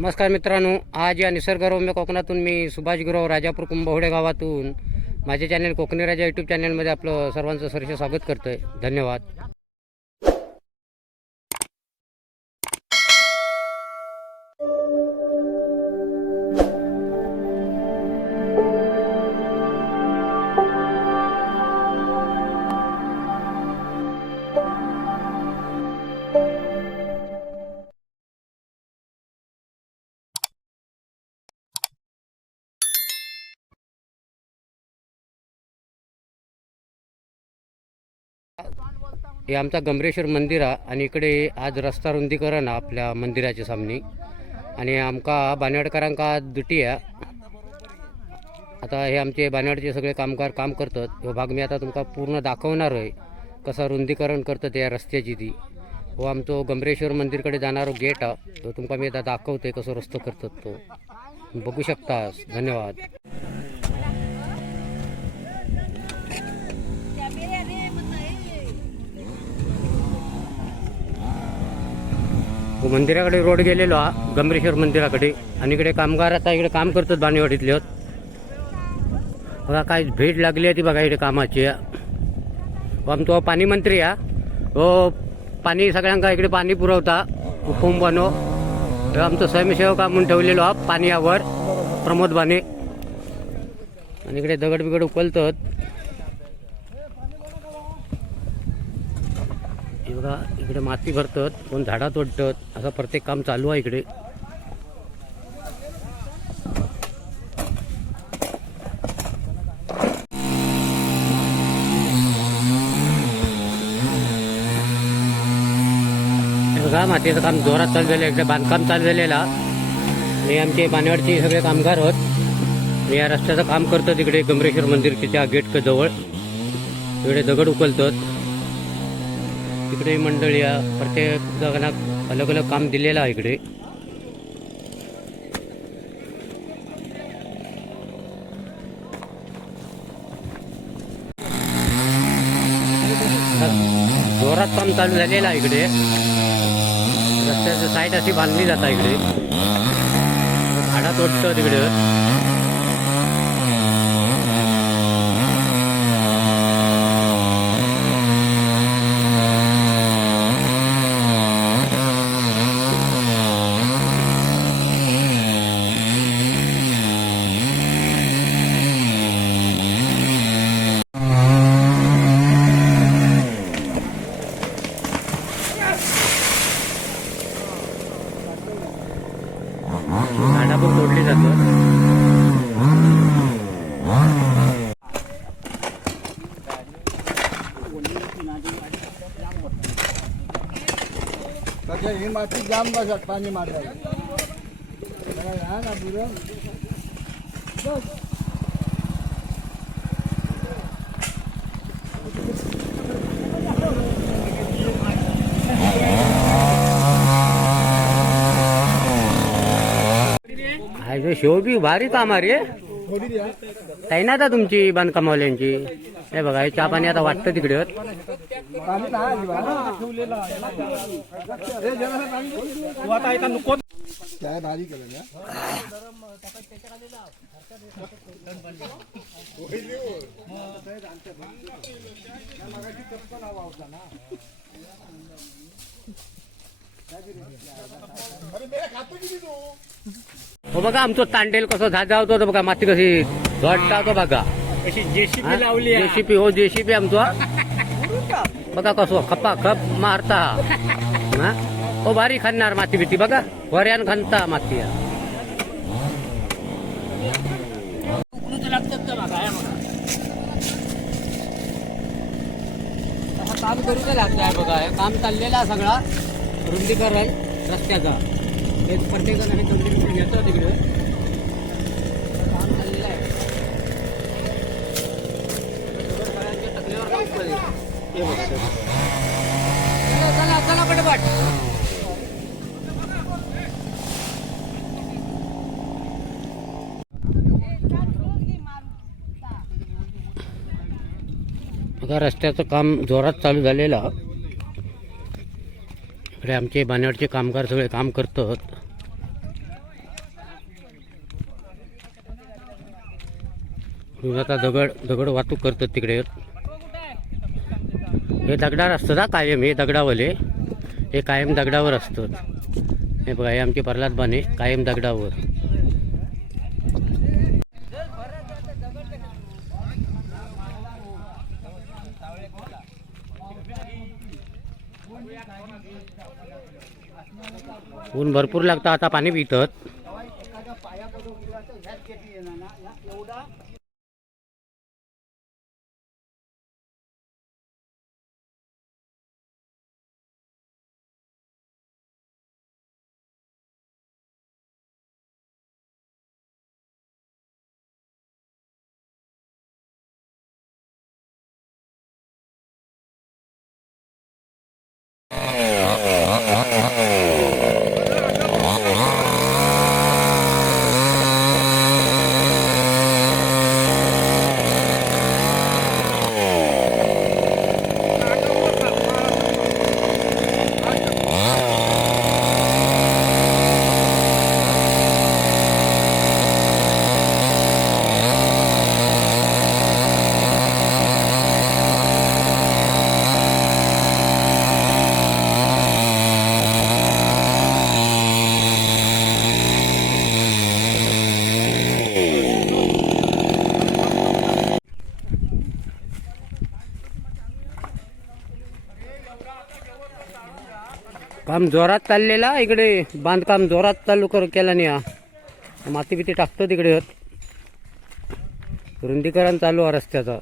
नमस्कार मित्रांनो आज या निसर्गरम्य कोकणातून मी सुभाष गुरव राजापूर कुंभवडे गावातून माझे चॅनल कोकणी राजा यूट्यूब चॅनलमध्ये आपलं सर्वांचं सरसे स्वागत करतोय. धन्यवाद. हे आमचा गमरेश्वर मंदिर आहे आणि इकडे आज रस्ता रुंदीकरण आहे आपल्या मंदिराच्या सामने. आणि आमका बानवडकरांका आज दुटी आहे. आता हे आमचे बानवडचे सगळे कामगार काम करतात. हो भाग मी आता तुमका पूर्ण दाखवणार आहे कसं रुंदीकरण करतात या रस्त्याची ती. हो आमचो गमरेश्वर मंदिरकडे जाणारो गेट आहे. तो तुमका मी आता दाखवते कसं रस्तो करतात तो. बघू शकतास. धन्यवाद हो, मंदिराकडे रोड गेलेलो हा गंभीरेश्वर मंदिराकडे. आणि इकडे कामगार आता इकडे काम करतात बाणेवाडीतले. बघा काय भेट लागली आहे ती बघा इकडे कामाची. आम आमचो पाणी मंत्री हा. हो पाणी सगळ्यांका इकडे पाणी पुरवता हुकुम बनो आमचं स्वयंसेवक म्हणून ठेवलेलो हा पाण्यावर प्रमोद बाने. आणि इकडे दगड बिगड उकलतात बघा इकडे माती भरतात कोण झाडा तोडतात असं प्रत्येक काम चालू आहे इकडे. बघा मातीचं काम जोरात चालू झालं इकडे बांधकाम चालू झालेला आणि आमचे बानेवाडचे सगळे कामगार होत या रस्त्याचं काम करतात इकडे गमरेश्वर मंदिरच्या गेटच्या जवळ. इकडे दगड उकलतात तिकडे मंडळी प्रत्येक जणांना अलग अलग काम दिलेलं आहे इकडे. जोरात काम चालू झालेलं आहे इकडे. रस्त्याची साईड अशी बांधली जाता इकडे. झाडा तोडतं तिकडे झाडा पण तोडली जातात ही माती जाम बसत पाणी मारायला जरा या ना पुढं. हाय जो भारी काम आहे. रे ना आता तुमची बांधकामवाल्यांची. हे बघा हे चहा पाणी आता वाटतं तिकडे. अरे मेरा अजिबात. किती तू पाणी काय भारी केलं ना हो बघा आमचं तांडेल कसं झाजा होतो तो बघा माती कशी घट्टा तो बघा. जेसीपी लावली जेसीपी हो जेसीपी आमचा. बघा कसं खपा खप मारता. हा? हो भारी खाणार माती बिती बघा. वऱ्यान खणता माती. काम करूच लागतंय बघा हे? काम चाललेला सगळा रुंदीकरण रस्त्याचा प्रत्येकाने दोन तिकडे काम चला चला पटपट रस्त्याचं काम जोरात चालू झालेलं. इकडे आमचे बानेवाडचे कामगार सगळे काम करतात. आता दगड दगड वाहतूक करतात तिकडे. हे दगडावर असतं ना कायम हे दगडावले. हे कायम दगडावर असतं हे बघा हे आमचे प्रल्हाद बाने कायम दगडावर. ऊन भरपूर लागतं आता पाणी पितात. काम जोरात चाललेला इकडे बांधकाम जोरात चालू कर केला नाही हा माती बिती टाकतो तिकडे. रुंदीकरण चालू आहे रस्त्याचं.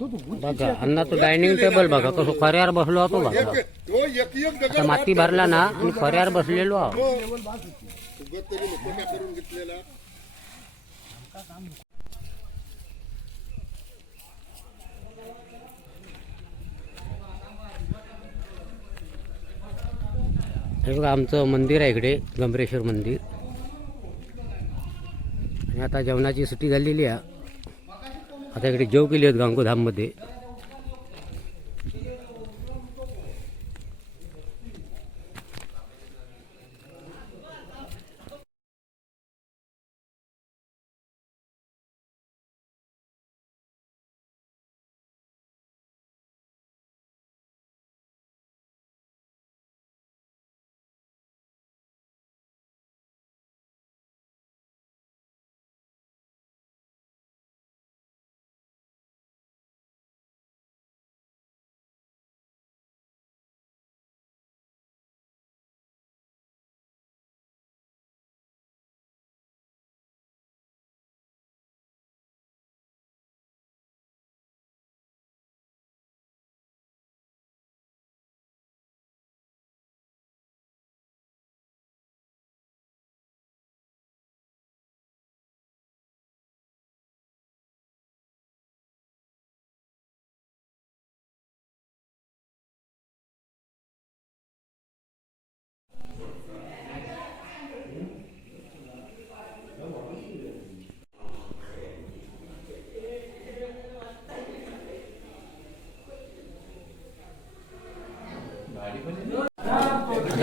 तू बघा अन्नाचं डायनिंग टेबल बघा कसं खऱ्यावर बसलो होतो बघा. तो आता माती भरला ना आणि खऱ्यावर बसलेलो आहो दगड तरी नको का करून घेतलेला. हे बघा आमचं मंदिर आहे इकडे गंभरेश्वर मंदिर. आणि आता जेवणाची सुट्टी झालेली आहे. आता इकडे जेव केली आहेत गांगोधाममध्ये.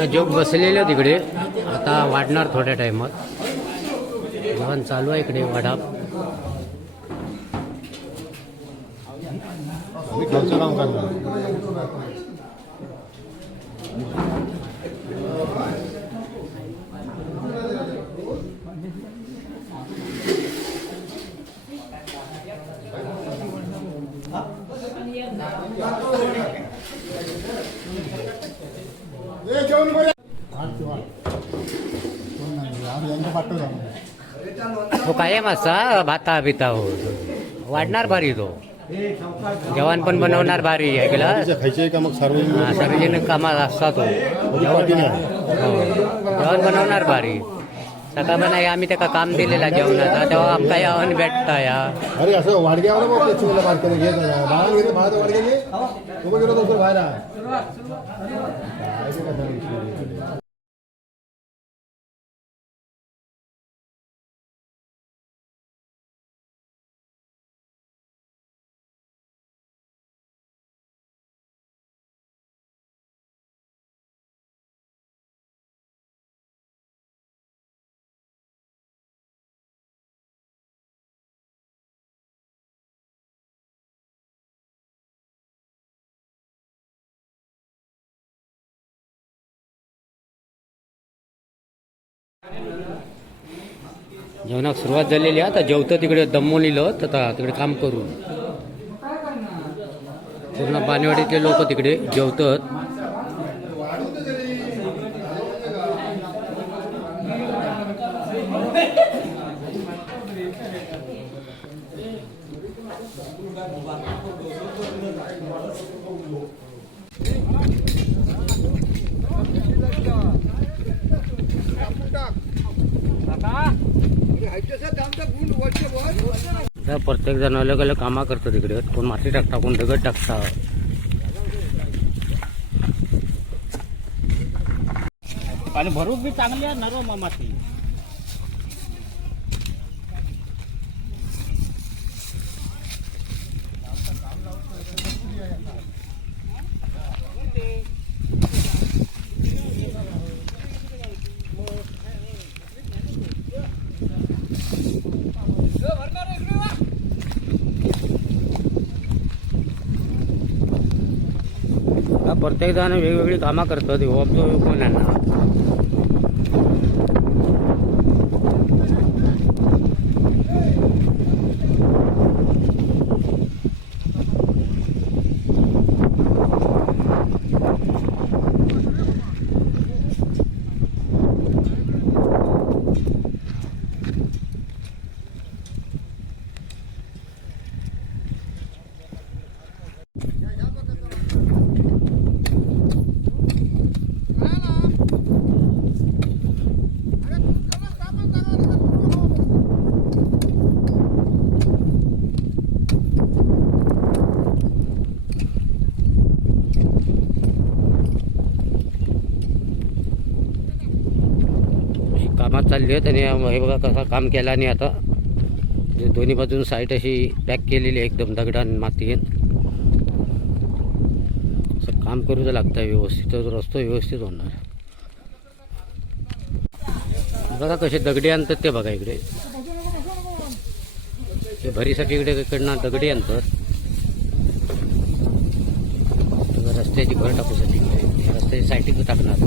आता जोग बसलेले तिकडे. आता वाढणार थोड्या टायमात जेवण चालू आहे इकडे वाडा. तो कायम असा भाता बिता हो. वाढणार भारी तो. जेवण पण बनवणार भारी आहे गेला खायचे का मग सार्वजनिक हा, सार्वजनिक कामात असता तो जेवण हो. जेवण बनवणार भारी. सकाळ नाही आम्ही त्याका काम दिलेला जेवणाचा. तेव्हा आमका यावन भेटता या. अरे असं वाडग्यावर घेत नाही बाहेर बाहेर गेलो बाहेर काय ते जेवणाक सुरुवात झालेली आहे. आता जेवतं तिकडे दमवलेलं आता तिकडे काम करून. पूर्ण बाणेवाडीतले लोक तिकडे जेवतात. त्या प्रत्येक जण अलग अलग कामा करतो तिकडे कोण माती टाकता कोण दगड टाकता. आणि भरूक बी चांगली आहे नरम माती? हा प्रत्येक जण वेगवेगळी कामं करतात हो आमचो कोण आहे ना ही कामात चालली आहेत आणि हे बघा कसा काम केला आणि आता दोन्ही बाजून साईट अशी पॅक केलेली आहे एकदम दगडा माती असं काम करू तर लागतं व्यवस्थित रस्तो व्यवस्थित होणार. बघा कसे दगडी आणतात ते बघा इकडे. ते भरीसाठी इकडे इकडनं दगडी आणतात. रस्त्याची भर टाकूसाठी इकडे रस्त्याची साईटिंग टाकणार.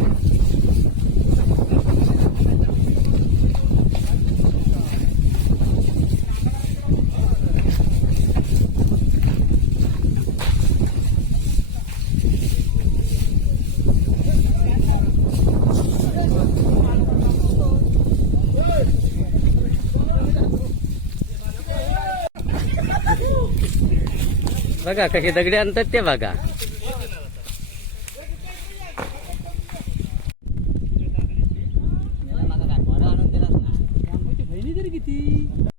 बघा कसे दगडे आणतात ते बघा.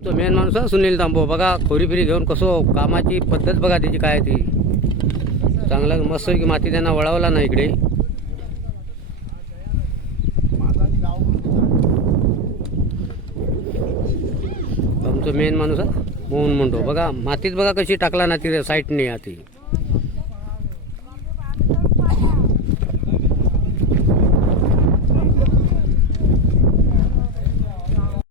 तो मेन माणूस सुनील तांबो बघा खोरी फिरी घेऊन कसो कामाची पद्धत बघा त्याची काय ती. चांगलं मस्त की माती त्यांना वळवला ना इकडे. तुमचं मेन माणूस आहे मोहन म्हणतो. बघा मातीत बघा कशी टाकला ना तिथे साईटने आती.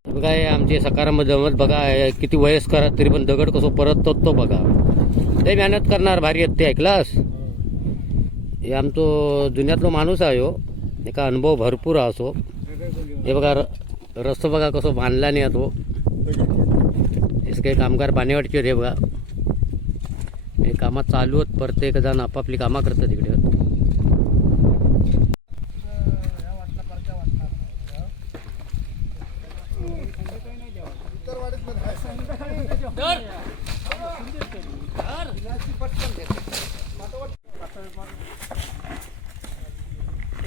बघा हे आमचे सकारामध्ये जमत बघा किती वयस्कर तरी पण दगड कसं परत तो बघा. ते मेहनत करणार भारी आहेत ते ऐकलास? हे आमचो जुन्यातलो माणूस आहे हो. एका अनुभव भरपूर असो. हे बघा र रस्तो बघा कसं बांधला नाही तो. हेच काही कामगार पाणीवाटचे रे बघा. हे कामं चालू आहेत प्रत्येक जण आपापली कामं करतात तिकडे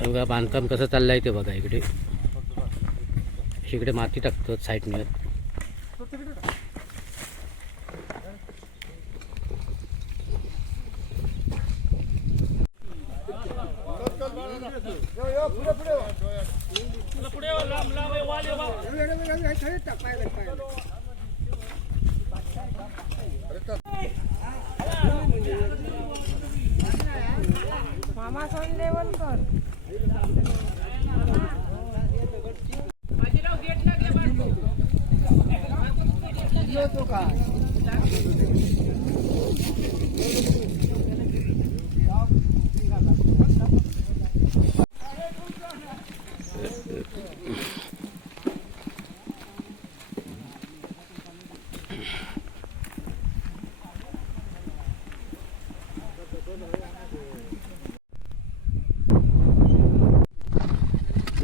बघा बांधकाम कसं चाललंय ते बघा इकडे. इकडे माती टाकतो साईडने मामा सोन जेवण कर